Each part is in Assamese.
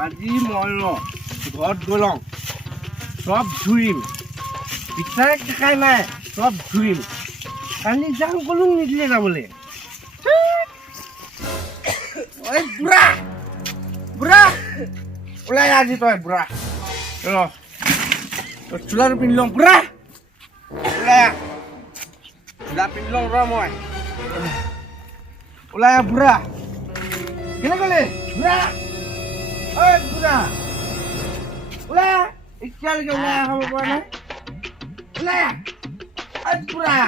আজি মই ঘৰত গৈ লওঁ চব ধুইম পিঠাই খাই নাই চব ধুইম কালি যাম ক'লো নিদিলে যাবলৈ ঐ বুঢ়া বুঢ়া ওলাই আজি তই বুঢ়া ৰ চোলাটো পিন্ধি লওঁ বুঢ়া ওলাই চোলা পিন্ধি লওঁ ৰ মই ওলাই বুঢ়া কেনে গ'লে বুঢ়া ঐ বুঢ়া ওলাই এতিয়ালৈকে ওলাই খাব পৰা নাই ওলাই ঐ বুঢ়া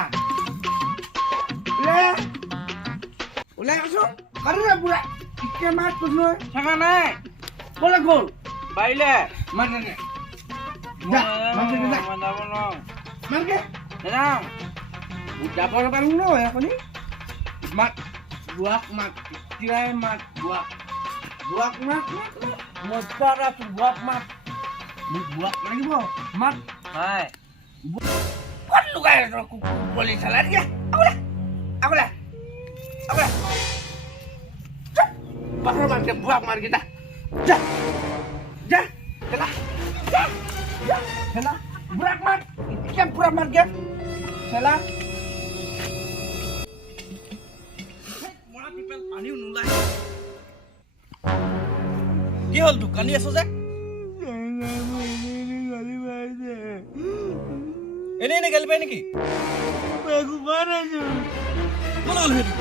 ওলাই ওলাই আছো আরে বুঢ়া এতিয়া মাত কৈছো থাকা নাই ক'লে গ'ল বাইলে মানে নে যা মানে যা মানে না যাব পাৰো ন এখনি মাত বুঢ়াক মাত এতিয়াই মাত বুঢ়াক মাত মজ্জাত আছো বুঢ়াক মাত মোক বুঢ়াক লাগিব মাত হয় ক'ত লুকাই আছ কুকুলি চালা দিয়া আগলে বাহৰ মাৰকে বুঢ়াক মাৰকে যা খেলা বুঢ়াক মাৰ এতিয়া বুঢ়াক মাৰকে খেলা পানীও নোলায় কি হ'ল তোৰ কান্দি আছ যে এনে গালি পাই নেকি কোন হ'ল সেইটো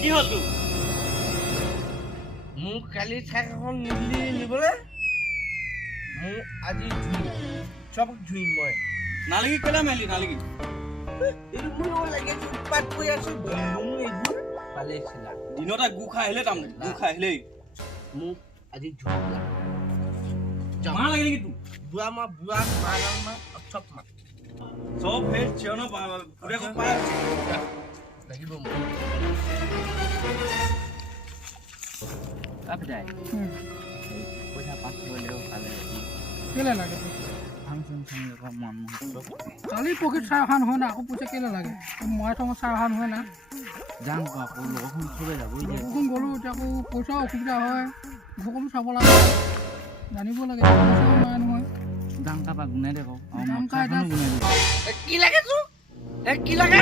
কি হ'ল তোৰ মোক কালি ঠাইখন নিবলৈ মোক আজি চব ধুইম মই নালাগি কেলে মাৰিলি নালাগি এইটো মোৰ লাগে উৎপাত কৰি আছো এইবোৰ পালেছিলা দিনতে গু খাই আহিলে তাৰমানে গু খাই আহিলেই মোক আজি ধুইম জমা লাগে নেকি তোৰ বুঢ়া মা চব মা চব সেই চিঞৰ পুৰে পাই লাগিব মোক Kapitay. Pwede pa ko leo kale. কেলে লাগে Function sang ko mon. কালি পকেট চাহ খান হয় না আকৌ পইচা কেলে লাগে মই থওঁ চাহ খান হয় না Jang ko ako lokon sure যাব ই যে. কোন গ'লো এতিয়া আকৌ পইচা অসুবিধা হয় সকলো চাব লাগে জানিব লাগে পইচাও নাই নহয় Jang ka pa gunai de ko. Jang ka Ka gunai de. কি লাগে তো কি লাগে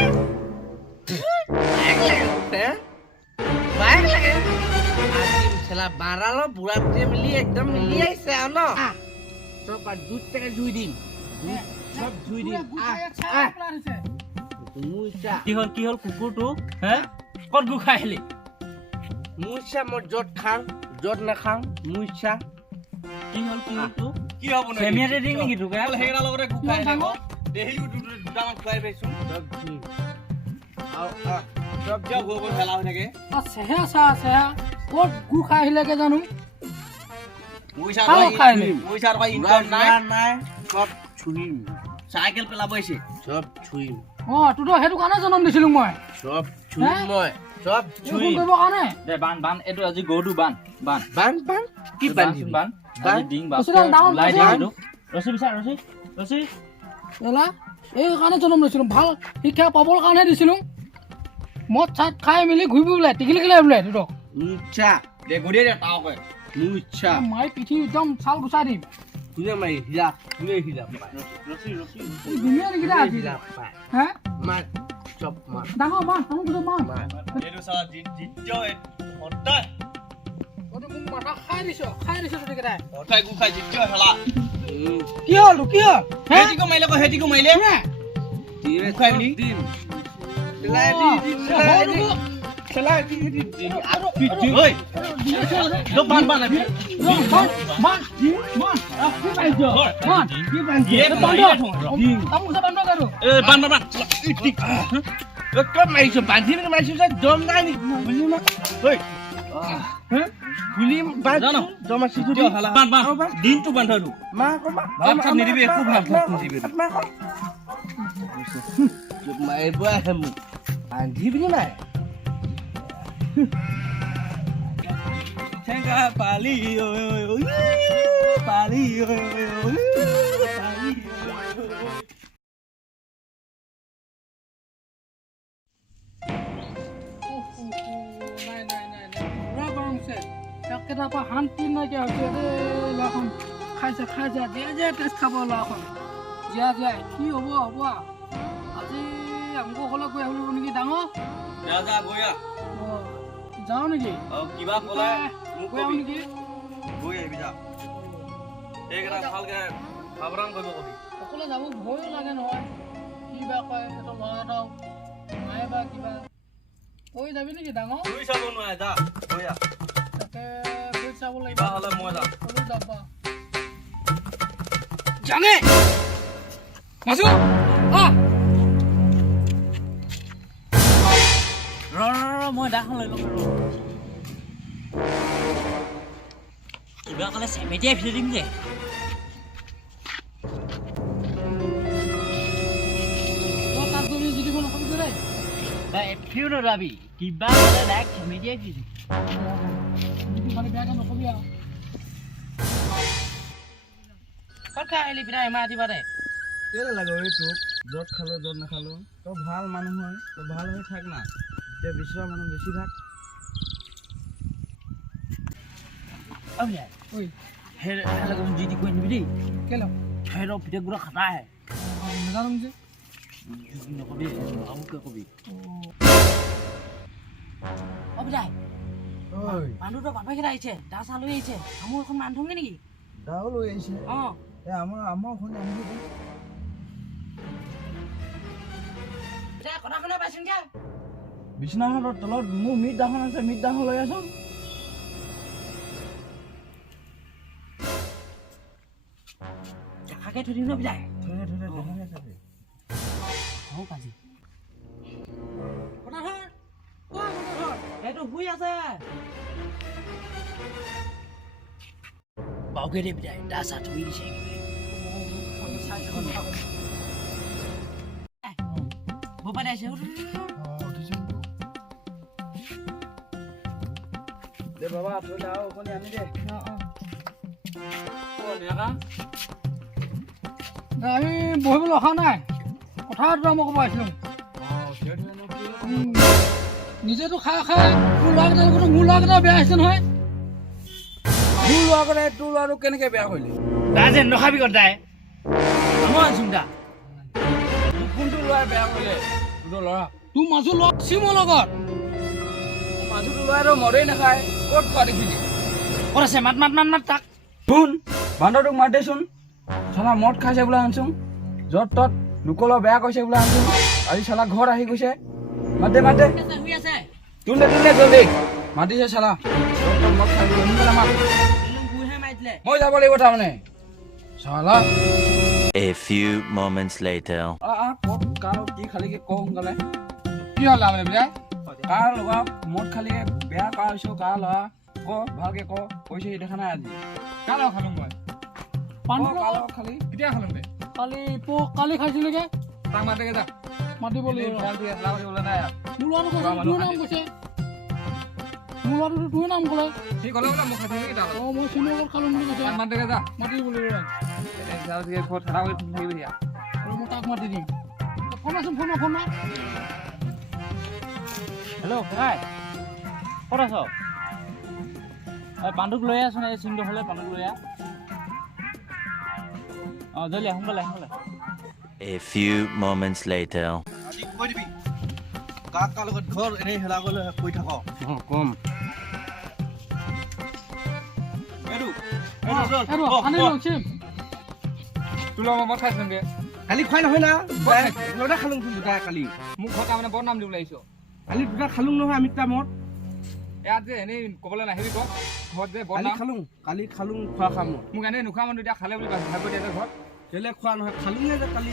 বাইক লাগে আজি খেলা বাৰালো বুঢ়াতে মিলি একদম মিলি আহিছে আৰু ন চব আৰু 2 টাকা ধুই দিম সব ধুই দিম মোৰ ইচ্ছা কি হল কুকুৰটো হে কত গু খাই আহিলি মোৰ ইচ্ছা মই য'ত খাওঁ য'ত নাখাওঁ মোৰ ইচ্ছা কি হল তো কি হ'ব ন ফেমিয়াতে দিং নেকি তোক সেইকেইটা লগতে গু খাই আহিলে দেহিও দুটামান খুৱাই পাইছো চব ধুই আৰু চব যা গৈ খেলা হৈ থাকে চেহা ক'ত গু খাই আহিলেগে জানো পইচা খাই আহিলে পইচা টকা ইনকাম নাই নাই সব ছুইম চাইকেল পেলাব আহিছে সব ছুইম তোৰতো সেইটো কাৰণে জন্ম দিছিলো মই সব ছুইম মই সব ফোন ছুইম কৰিবৰ কাৰণে দে বান এইটো আজি গৰুটো বান বান কি বান্ধিবি বান আজি ডিং বান পইচাডাল ডাউন ওলাই পইচা। দিম ৰচি বিচাৰ ৰচি এলা এই কাৰণে জন্ম দিছিলো ভাল শিক্ষা পাবৰ কাৰণে দিছিলো মদ চাত খাই মেলি ঘূৰিব বোলে টিকিলি বোলে তোক মোৰ ইচ্ছা দে গদিয়ে দে তাও কয় মোৰ ইচ্ছা মাৰি পিঠি একদম চাল গুচাই দিম কোনে মাৰি হিলা ৰচি ধুনীয়া নেকি দে আজি হিলা পায় হে মাৰ চব মাৰ ডাঙৰ মান মান এইটো চা জিজ্জো সদায় তই মোক মাথা খাই দিছ তহঁতি কেইটাই সদায় গু খাই জিজ্জো খেলা কি হ'ল কি হ'ল হে হেটিকো মাৰিলে দিয়ে খাই নি দিম খেলাই দি ঐ লো বান আমি মান কি পাইছ মান কি পাইছ এ বন্ধ দিম তামোচা বন্ধ কৰো এ বান ক'ত মাৰিছ বান্ধি পিনে মাৰিছ যে দম নাই নেকি বুজি না ঐ খুলি জানো দম আছে যদি বান দিনটো বান্ধৰু মা কমা ভাত চাত নিদিবি একো ভাত চাত নিদিবি মাৰিব আহে মোক বান্ধি পিনে নাই ঠেঙ্গা পালি পালি পালি এটাৰ পৰা শান্তি নাইকিয়া হৈছে দেই ল'ৰাখন খাইছে দে টেষ্ট খাব ল'ৰাখন জীয়া কি হ'ব আজি আমকো ঘৰলৈ গৈ আহিব নেকি ডাঙৰ যা যা গৈ আহ যাওঁ নেকি কিবা ক'লে মোক গৈ আহোঁ কবি নেকি গৈ আহিবি যা এইকেইটা ভালকে সাৱধান কৰিব কবি অকলে যাব ভয়ো লাগে নহয় কি বা কয় এটা ল'ৰা এটাও মায়ে বা কিবা কৈ যাবি নেকি ডাঙৰ তুই চাব নোৱাৰে যা গৈ আহ তাকে কৈ চাব লাগিব কিবা হ'লে মই যাম ক'লৈ যাবা জানে মাছু মই দাখন লৈ ল'ম কিবা ক'লে চেমেটিয়াই ফিৰি দিম যে তাত গ'লে যদি মই নকবি দে ফিউ নদাবি কিবা ক'লে ডাইৰেক্ট চেমেটিয়াই ফিৰি দিম মানে বেয়াকৈ নকবি আৰু ক'ত খাই আহিলি পিঠা ইমান ৰাতিপুৱা দে কেলে লাগে এই তোক য'ত খালো য'ত নাখালো তই ভাল মানুহ হয় তই ভাল হৈ থাক না এতিয়া বিচৰা মানুহ বেছি থাক ঐ লগত যি কৈ নিবি দেই কেলৈ হেৰ পিঠা খাটা আহে নাজানো যে নকবি ভালকৈ কবি অবিদাই ঐ মানুহটো বাপেকেইটা আহিছে দা চা লৈ আহিছে মোৰ এখন মানুহ থংগে নেকি দাও লৈ আহিছে অঁ আমাৰ ঘৰলৈ আহিব কথা শুনা পাইছোন কিয় বিছনাখনৰ তলত মোৰ মিট দাখন আছে মিট দাখন লৈ আছোন দেখাকে থৈ দিম ন বিদাই হওক আজি এইটো শুই আছে বাউকে দে বিদাই দা চা থৈ দিছে বপাই আছে দে বাবা তই দাও অকণি আনি দে আমি বহিবলৈ অহা নাই কথা এটা মই ক'ব আহিছিলোঁ নিজেতো খাই তোৰ ল'ৰাকেইটা বেয়া হৈছে নহয় মোৰ ল'ৰা তোৰ ল'ৰাটো কেনেকৈ বেয়া কৰিলি তাই যে নখাবি কদাই মই চিন্তা কোনটো ল'ৰাই বেয়া কৰিলে তোৰ ল'ৰা তোৰ মাজু লগ মোৰ লগত মাজুটো ল'ৰাটো মদেই নাখায় ক'ত খোৱা দেখিলি ক'ত আছে মাত তাক শুন বান্দৰটোক মাত দেচোন চালা মদ খাইছে বোলে আনচোন য'ত তত লোকৰ লগত বেয়া কৰিছে বোলে আনচোন আজি চালা ঘৰত আহি গৈছে মাত দে শুই আছে তোলে জলদি মাতিছে চালা য'ত তত মদ খাই বোলে মাত বুঢ়ে মাৰি দিলে মই যাব লাগিব তাৰমানে চালা A few moments later. কওক কাৰ কি খালিকে কওঁ সোনকালে কি হ'ল তাৰমানে বিদায় কাৰ ল'ৰা মদ খালিকে বেয়া কাৰ হৈছো কাৰ ল'ৰা ক ভালকে ক কৈছে দেখা নাই আজি কাৰ লগত খালোঁ মই কাৰ লগত খালি কেতিয়া খালোঁ দে কালি খাইছিলোগে তাক মাতেগে যা মাতিব লাগিব নাই মোৰ ল'ৰাটো তোৰ নাম কৈছে মোৰ ল'ৰাটো তোৰ নাম ক'লে সি ক'লে বোলে মোক খাতি তাৰ অঁ মই চিনৰ লগত খালোঁ বুলি কৈছে মাতেগে যা মাতিব লাগিব ঘৰত ঠাণ্ডা কৰি থাকিবি দিয়া আৰু মই তাক মাতি দিম ফোন মাৰ হেল্ল' ভাই ক'ত আছ পাণ্ডুক লৈ আছোন এই চিনটো হ'লে পাণ্ডুক লৈ আহ অঁ জলদি সোনকালে A few moments later. আজি কৈ দিবি কাৰ লগত ঘৰ এনেই হেলা কৈ থাক কম তোৰ লগত মদ খাইছিলোগে কালি খুৱাই নহয় না দুটা খালোঁ দুটা কালি মোক ঘৰত তাৰমানে বৰ নাম দিবলৈ আহিছ কালি দুটা খালোঁ নহয় আমি তাৰ মদ ইয়াত যে এনেই ক'বলৈ নাহিবি ক ঘৰত যে বৰ কালি নাম খালোঁ খোৱা খাম মোক এনেই নোখোৱা মানুহ এতিয়া খালে বুলি ভাবিব দিয়া যে ঘৰত কেলে খোৱা নহয় খালোঁ নে যে কালি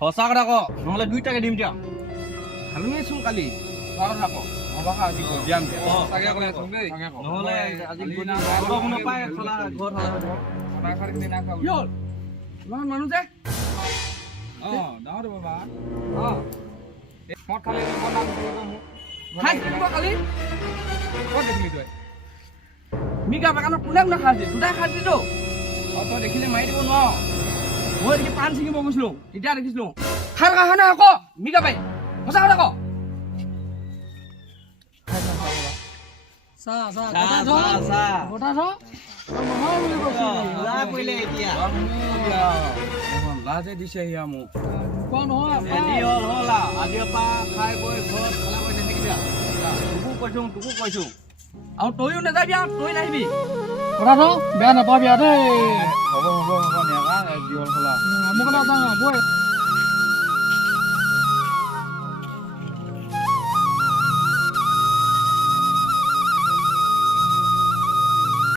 সঁচা কথা ক নহ'লে দুইটাকে দিম দিয়া খালোঁৱেচোন কালি খোৱা কথা ক অৱসা আজি কৈ দিয়াম দিয়া তাকে ক'লে আছোঁ দেই নহ'লে আজি নাপায় ঘৰত ইমান মানুহ যে অঁ ডাঙৰ বাবা অঁ মদ খালে বৰ নাম দিব মোক কালি ক'ত দেখিলি তই মিকা বাগানত কোনে খাইছে দুটাই খাইছিলো অঁ তই দেখিলে মাৰি দিব নোৱাৰ মই এদিকে পাণ ছিঙিব গৈছিলোঁ তেতিয়া দেখিছিলোঁ খাই থকা হয় নাই আকৌ মিকা বাই সঁচা কথা ক চাহ চাহ চাহ গোটা চাহ থ চাহ গোটা থ নহয় বুলি কৈছো ওলা পৰিলে এতিয়া এখন লাজে দিছে ইয়া মোক কোৱা নহয় এদি হ'ল হ'ল আজিৰ পৰা খাই বৈ ঘৰত খালা কৰি নাথাকিবি তোকো কৈছো আৰু তইও নাযাবি আৰু তই নাহিবি গোটা থ বেয়া নাপাবি আৰু দেই হ'ব নেগা জিয়ল খোলা মোক এটা যাওঁ বৈ